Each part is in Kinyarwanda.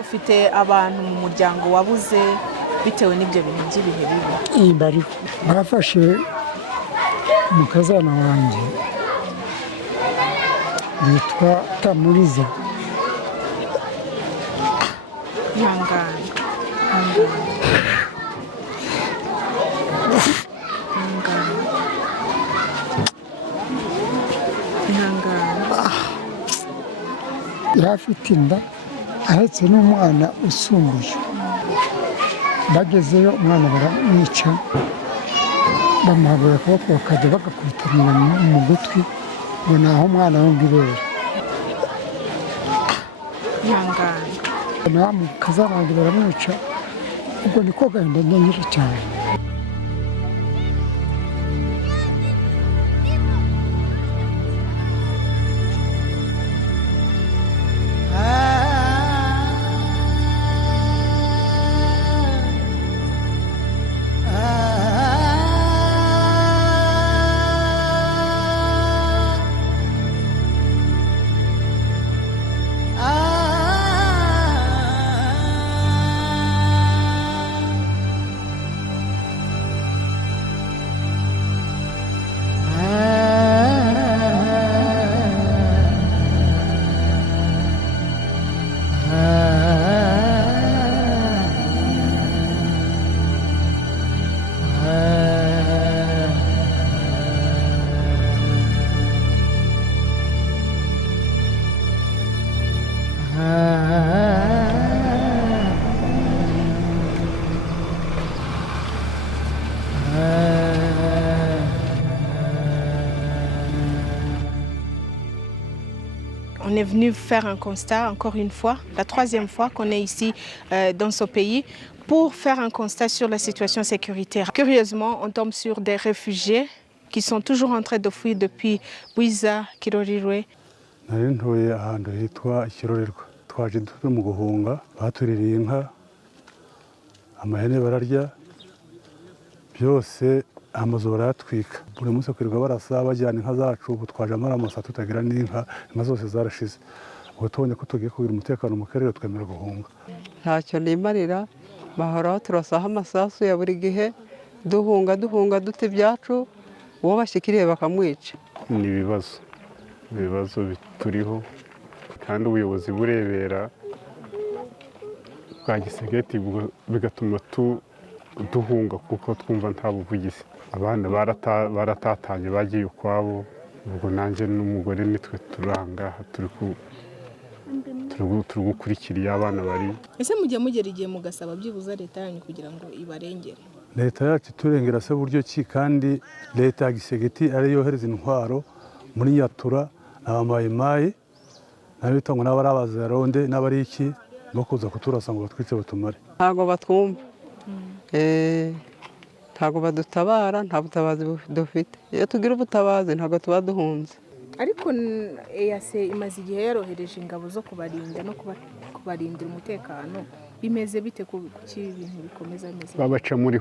Ufite abantu mu muryango wabuze bitewe n'ibyo bintu by'ibihe bibi? Bariho bafashe umukazana wanjye yitwa Tamuriza. Ihangane. Yari afite inda ahetse n'umwana usumbuye. Bagezeyo umwana baramwica, bamuhabura akaboko bakajya bagakubitanira mu gutwi ngo naho umwana wumva ibere. Ihangane. Naho umukazana wanjye baramwica, ubwo niko gahinda nyinshi cyane. On est venu faire un constat, encore une fois, la troisième fois qu'on est ici dans ce pays, pour faire un constat sur la situation sécuritaire. Curieusement, on tombe sur des réfugiés qui sont toujours en train de fuir depuis Bwiza, Kirorirwe. Nari ntuye ahantu hitwa Kirorirwe. Twaje tuve mu guhunga, batuririye inka, amahene bararya, byose amazu baratwika. Buri munsi kwirirwa barasa bajyana inka zacu, ubu twaje amaramasa tutagira n'inka, inka zose zarashize. Ubwo tubonye ko tugiye kugira umutekano mu karere twemera guhunga. Ntacyo nimarira, bahoraho turasaho amasasu ya buri gihe, duhunga duta ibyacu, uwo bashyikiriye bakamwica. Ni ibibazo bituriho, kandi ubuyobozi burebera bwa gisegeti bigatuma duhunga kuko twumva nta buvugizi. Abana baratatanye bagiye ukwabo, ubwo nanjye n'umugore nitwe turanga turi gukurikira iyo abana bari. Ese mujya mugera igihe mugasaba byibuza leta yanyu kugira ngo ibarengere? Leta yacu turengera se buryo ki? Kandi leta ya gisegeti ari yohereza intwaro muri Nyatura n'abamayimayi n'abita ngo n'abari abazaronde n'abari iki no kuza kuturasa ngo batwice batumare. Ntago batwumva, ntago badutabara, nta butabazi dufite. Iyo tugira ubutabazi ntago tuba duhunze. Ariko EAC imaze igihe yarohereje ingabo zo kubarinda no kubarindira umutekano. Bimeze bite ku ibintu bikomeza bimeze? Babaca muri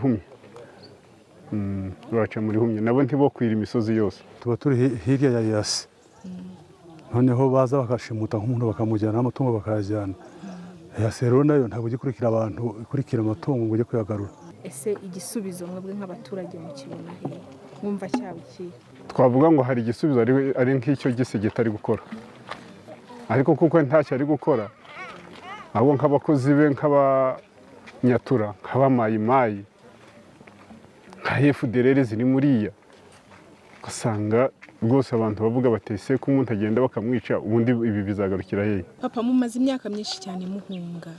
humye, nabo ntibokwira imisozi yose. Tuba turi hirya ya EAC. Noneho baza bakashimuta nk'umuntu bakamujyana n'amatungo bakayajyana. EAC rero nayo ntabwo igikurikira abantu, ikurikira amatungo ngo ujye kuyagarura. Ese igisubizo mwebwe nk'abaturage mu kibona he? Mwumva cyaba iki? Twavuga ngo hari igisubizo ari nk'icyo gisegeti ari gukora, ariko kuko ntacyo ari gukora, abo nk'abakozi be nk'abanyatura nk'abamayimayi nka FDLR ziri muriya, ugasanga rwose abantu bavuga batese ko umuntu agenda bakamwica, ubundi ibi bizagarukira hehe? Papa, mumaze imyaka myinshi cyane muhunga,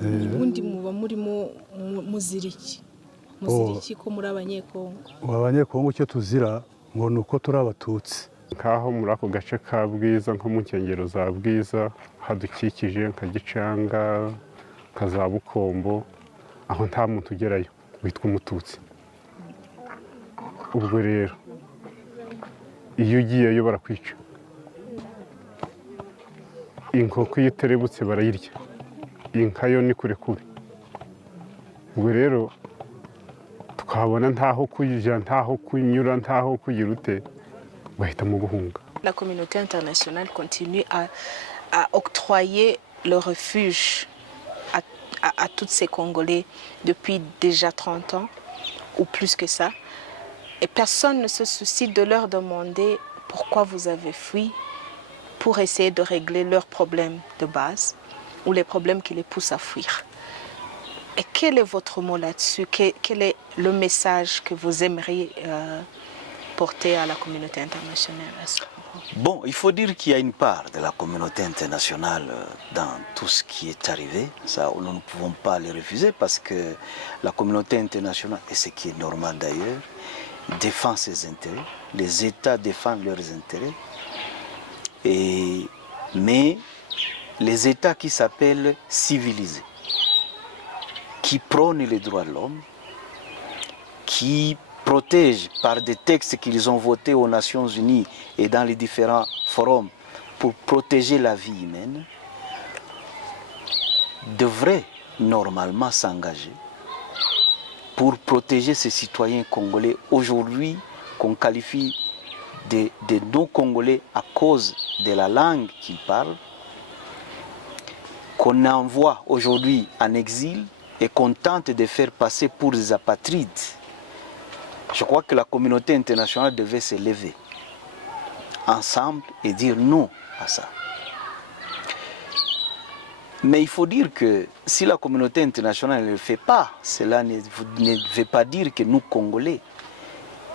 ubundi muba murimo muziriki ko muri abanyekongo? Abanyekongo icyo tuzira ngo ni uko turi abatutsi. Nkaho muri ako gace ka Bwiza, nko mu nkengero za Bwiza hadukikije nka Gicanga, nka za Bukombo, aho nta muntu ugerayo witwa umututsi. Ubwo rero iyo ugiyeyo barakwica, inkoko iyo iterebutse barayirya, inka yo ni kure kure. Ubwo rero tukabona ntaho kujya, ntaho kunyura, ntaho kugira ute, bahitamo guhunga. La communauté internationale continue à octroyer le refuge à tous ces Congolais depuis déjà 30 ans ou plus que ça. Et personne ne se soucie de leur demander pourquoi vous avez fui pour essayer de régler leurs problèmes de base ou les problèmes qui les poussent à fuir. Et quel est votre mot là-dessus? Quel est le message que vous aimeriez porter à la communauté internationale? Bon, il faut dire qu'il y a une part de la communauté internationale dans tout ce qui est arrivé. Ça, nous ne pouvons pas le refuser parce que la communauté internationale, et ce qui est normal d'ailleurs, défend ses intérêts. Les États défendent leurs intérêts. Mais les États qui s'appellent civilisés, qui prônent les droits de l'homme, qui protègent par des textes qu'ils ont votés aux Nations Unies et dans les différents forums pour protéger la vie humaine, devraient normalement s'engager pour protéger ces citoyens congolais aujourd'hui qu'on qualifie de non-congolais à cause de la langue qu'ils parlent, qu'on envoie aujourd'hui en exil et qu'on tente de faire passer pour des apatrides. Je crois que la communauté internationale devait se lever ensemble et dire non à ça. Mais il faut dire que si la communauté internationale ne le fait pas, cela ne veut pas dire que nous, Congolais,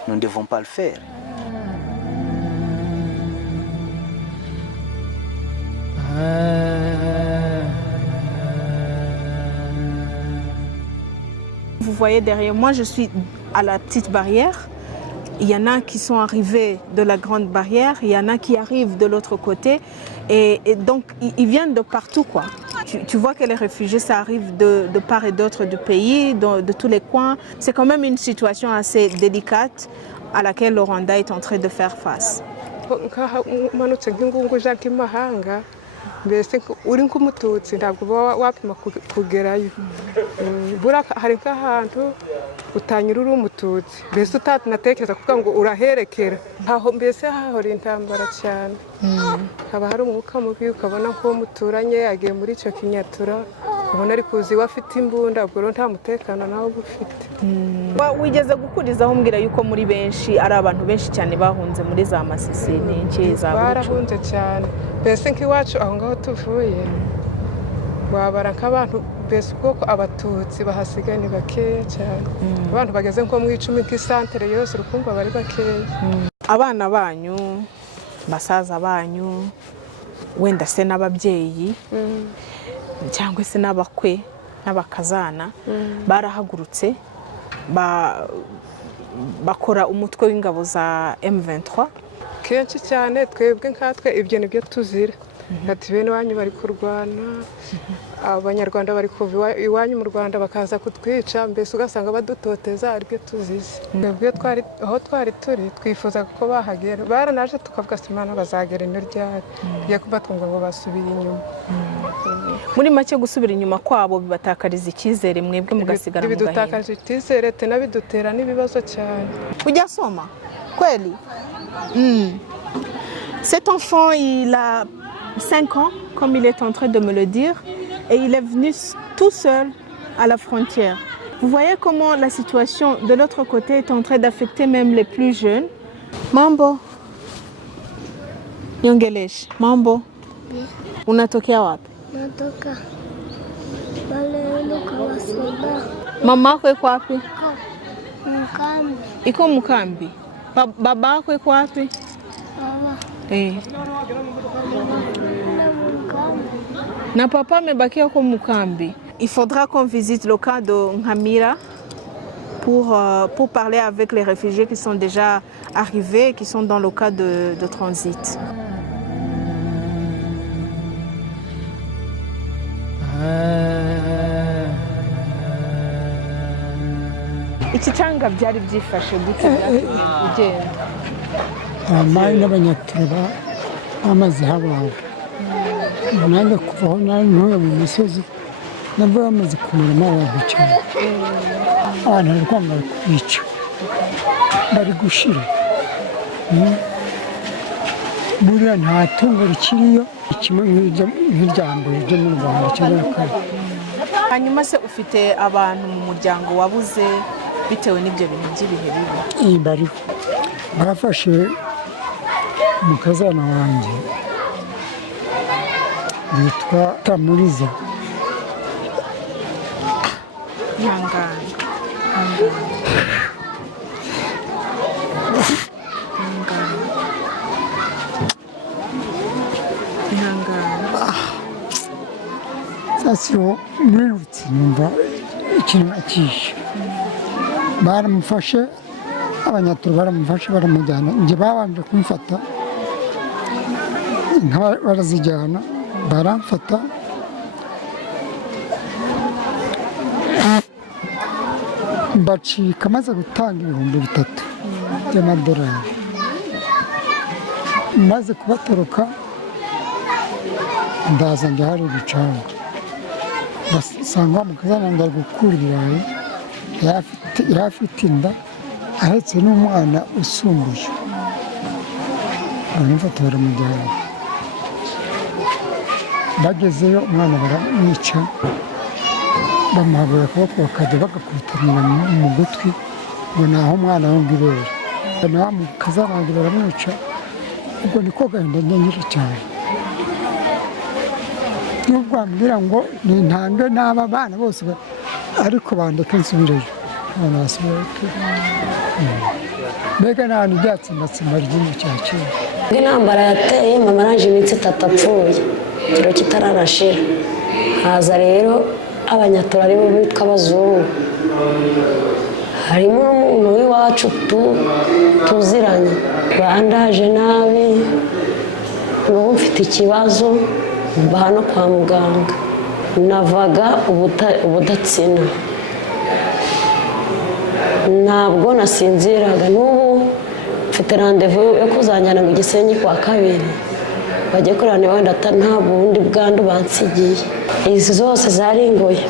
nous ne devons pas le faire. Vous voyez derrière moi, je suis à la petite barrière. Il y en a qui sont arrivés de la grande barrière, il y en a qui arrivent de l'autre côté. Et donc, ils viennent de partout, quoi. Tu vois que les réfugiés, ça arrive de part et d'autre du pays, de tous les coins. C'est quand même une situation assez délicate à laquelle le Rwanda est en train de faire face. mbese uri nk'umututsi ntabwo uba wapima kugerayo hari nk'ahantu utanyura uri umututsi mbese utanatekereza kuvuga ngo uraherekera aho mbese hahora intambara cyane haba hari umwuka mubi ukabona ko muturanye agiye muri icyo kinyatura ubona ari kuzi we afite imbunda ubwo rero nta mutekano nawe uba ufite. Wigeze gukurizaho umbwira yuko muri benshi ari abantu benshi cyane bahunze muri za Masisi n'ince za Bucu? Barahunze cyane mbese nk'iwacu aho ngaho tuvuye wabara nk'abantu mbese ubwoko abatutsi bahasigaye ni bakeya cyane abantu bageze nko mu 10 nk'isantere yose urukumva bari bakeya. Abana banyu basaza banyu wenda se n'ababyeyi cyangwa se n'abakwe n'abakazana barahagurutse bakora umutwe w'ingabo za M23 kenshi cyane twebwe nkatwe ibyo nibyo tuzira ati bene wanyu bari kurwana abanyarwanda bari kuva iwanyu mu Rwanda bakaza kutwica mbese ugasanga badutoteza aribyo tuzize. Twebwe aho twari turi twifuza ko bahagera baranaje tukavuga simana bazagera ino ryari ya kubatwumva ngo basubira inyuma. Muri make gusubira inyuma kwabo bibatakariza icyizere mwebwe mugasigara mu gahinda. Bidutakaje icyizere tena bidutera n'ibibazo cyane. Ujya soma kweli? Cet enfant il a 5 ans comme il est en train de me le dire et il est venu tout seul à la frontière. Vous voyez comment la situation de l'autre côté est en train d'affecter même les plus jeunes. Mambo Nyongelesh, mambo unatokea wapi? Natoka pale kwa soda. Mama yako iko wapi? Mkambi. Iko mkambi. Baba yako iko wapi? Baba. Na papa amebakia huko mkambi. Il faudra qu'on visite le cas de Nkamira pour parler avec les réfugiés qui sont déjà arrivés, qui sont dans le cas de transit. Iki cyanga byari byifashe gute ugenda? Amayi n'abanyatura bamaze habaho nange kuvaho nari ntuye mu misozi nabwo bamaze kumurima abantu cyane abantu bari kwanga kubica bari gushira buriya nta tungo rikiriyo kimwe nk'iryambuye ryo mu Rwanda cyangwa kare hanyuma se ufite abantu mu muryango wabuze bitewe n'ibyo bintu by'ibihe bibi? iyi bariho bafashe umukazana wanjye yitwa Tamuriza. Ihangane. Sasa nirutse numva ikintu nakishe, baramufashe, abanyaturu baramufashe baramujyana, njye babanje kumfata inka barazijyana, baramfata mbacika maze gutanga ibihumbi 3 by'amadolari. Maze kubatoroka ndaza njya hari ibicanga, basanga umukazana ngo ari gukura ibirayi, yari afite inda ahetse n'umwana usumbuye, baramufata baramujyana. Bagezeyo umwana baramwica, bamuhabura akaboko bakajya bagakubitanira mu gutwi ngo naho umwana wumva ibere. Naho umukazana wanjye baramwica, ubwo niko gahinda nyiri cyane. Nubwo bambwira ngo ni ntange n'aba bana bose ariko bandeke nsubireyo, none basubireyo. Mbega nta hantu ibyatsimbatsimba ry'inzu cya kera. Intambara yateye mama arangije iminsi 3 apfuye, ikiro kitararashira. Haza rero abanyatura aribo bitwa abazungu, harimo n'umuntu w'iwacu tuziranye, bandaje nabi, ubu mfite ikibazo mba hano kwa muganga, navaga ubudatsina, ntabwo nasinziraga. N'ubu mfite randevu yo kuzanjyana mu Gisenyi kwa 2 bajye kureba niba wenda nta bundi bwandu bansigiye. Izi zose zaringoye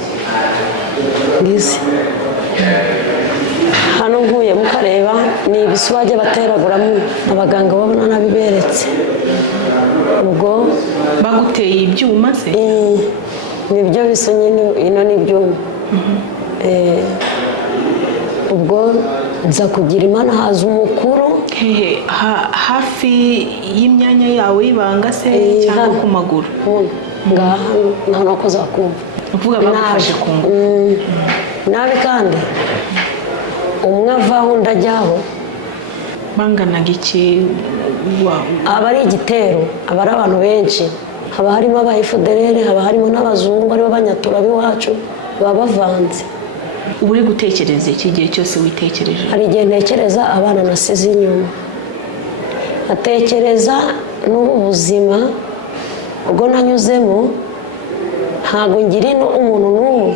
ngizi hano nkuye mukareba, ni ibisu bajya bateraguramo, abaganga babona nabiberetse. Ubwo baguteye ibyuma se? Nibyo bisu nyine, ino ni ibyuma. Ubwo nza kugira Imana, haza umukuru hafi y'imyanya yawe y'ibanga se cyangwa ku maguru? Ngaha nta nuko zakumva uvuga bagufashe ku ngufu nabi, kandi umwe avaho undi ajyaho. Banganaga iki? Aba ari igitero, aba ari abantu benshi, haba harimo abayifuderere, haba harimo n'abazungu aribo banyatura b'iwacu, baba bavanze. Ubu uri gutekereza iki gihe cyose witekereje? Hari igihe ntekereza abana nasize inyuma, atekereza n'ubu buzima ubwo nanyuzemo. Ntabwo ngira umuntu n'umwe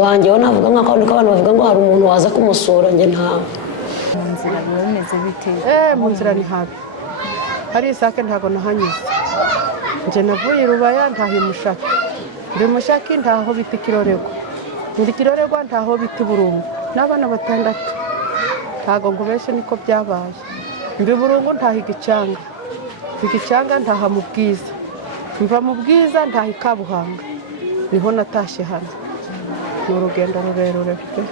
wanjye wo navuga nk'ako abantu bavuga ngo hari umuntu waza kumusura, njye ntawe. Mu nzira biba bimeze bite? Mu nzira ni habi, hari isake ntabwo nahanyuze. Njye navuye i Rubaya ntaho Mushaki, ndi Mushaki ntaho bita Kirorego, ndi Kirorego ntaho bita Burungu, n'abana 6. Ntabwo nkubeshe niko byabaye. Mbi Burungu ntaho Igicanga ntaha mu Bwiza, mva mu Bwiza ntaho i Kabuhanga, niho natashye hano. Ni urugendo rurerure pe.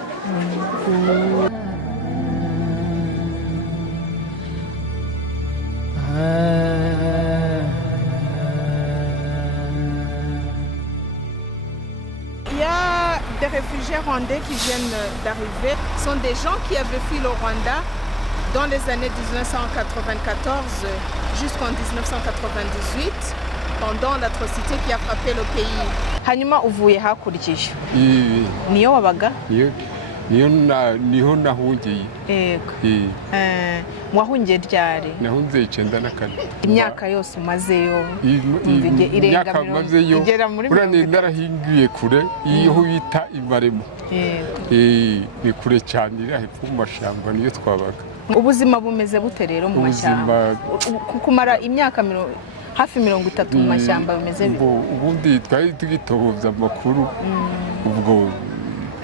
Il y a des réfugiés rwandais qui viennent d'arriver. Ce sont des gens qui avaient fui le Rwanda dans les années 1994 jusqu'en 1998 pendant l'atrocité qui a frappé le pays. Hanyuma uvuye hakurya niyo wabaga? niho nahungiye. Yego. Wahungiye ryari? Nahungiye 94. Imyaka yose umazeyo? Imyaka mazeyo urane narahingiye kure iyo bita Imaremo. Ni kure cyane, iri hepfo mu mashyamba niyo twabaga. Ubuzima bumeze bute rero mu mashyamba? Kumara imyaka hafi 30 mu mashyamba bimeze bite? Ubundi twari tugitoboza amakuru, ubwo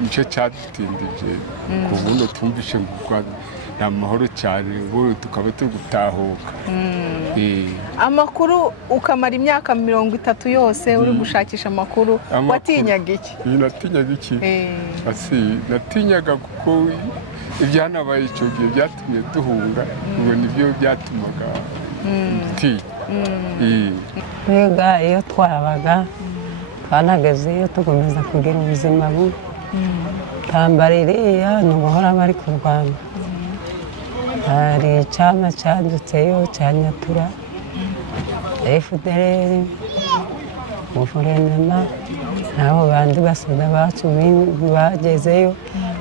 nicyo cyadutindije ku buno tumvishe ni amahoro cyane ubu tukaba turi gutahuka. Amakuru ukamara imyaka 30 yose uri gushakisha amakuru, watinyaga iki? Natinyaga iki? Natinyaga kuko ibyanabaye icyo gihe byatumye duhunga, ngo nibyo byatumaga twebwe iyo twabaga twanagezeyo tugomeza kugira ubuzima bubi. Intambara iriya ni uguhora bari kurwana. Hari icyama cyandutseyo cya Nyatura, FDLR, guverinoma n'abo bandi basoda bacu bagezeyo.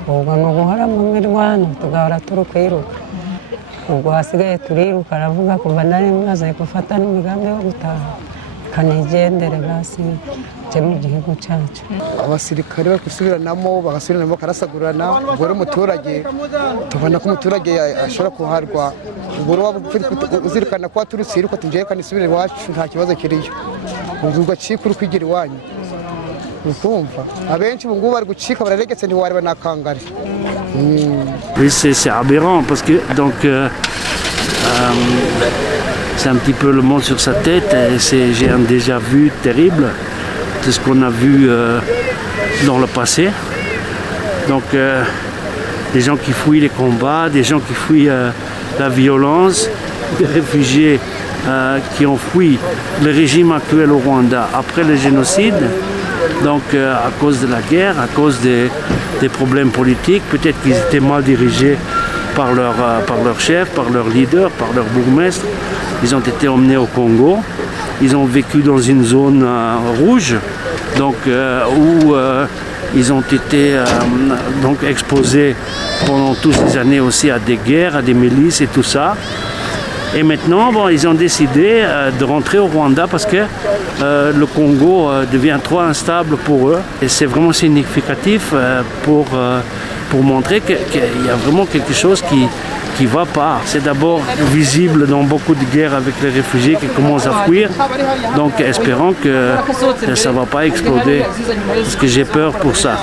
Ubwo ni uguhora mu mirwano tugahora turi kwiruka. Ubwo hasigaye turiruka, aravuga kuva nari maze gufata n'imigambi yo gutaha kanigendere basi nje mu gihugu cyacu. Abasirikare bari gusubiranamo bagasubiranamo bakarasagurana. Ubwo rero umuturage tubona ko umuturage ashobora kuharwa. Ubwo rero uzirikana ko waturutse iruko tungiye kanisubire iwacu nta kibazo kiriyo. Ubwo gacika uri kwigira iwanyu. Ukumva abenshi ubu ngubu bari gucika bararegetse ntiwareba nakangare. Oui, c'est aberrant parce que donc c'est un petit peu le monde sur sa tête. J'ai un déjà-vu terrible de ce qu'on a vu dans le passé. Donc des gens qui fuient les combats, des gens qui fuient la violence, des réfugiés qui ont fui le régime actuel au Rwanda après le génocide. Donc à cause de la guerre, à cause des problèmes politiques, peut-être qu'ils étaient mal dirigés par leur chef, par leur leader, par leur bourgmestre. Ils ont été emmenés au Congo. Ils ont vécu dans une zone rouge, donc où ils ont été donc exposés pendant toutes ces années aussi à des guerres, à des milices et tout ça. Et maintenant, bon, ils ont décidé de rentrer au Rwanda parce que le Congo devient trop instable pour eux. Et c'est vraiment significatif pour montrer qu'il y a vraiment quelque chose qui ne va pas. C'est d'abord visible dans beaucoup de guerres avec les réfugiés qui commencent à fuir. Donc espérons que ça ne va pas exploser, parce que j'ai peur pour ça.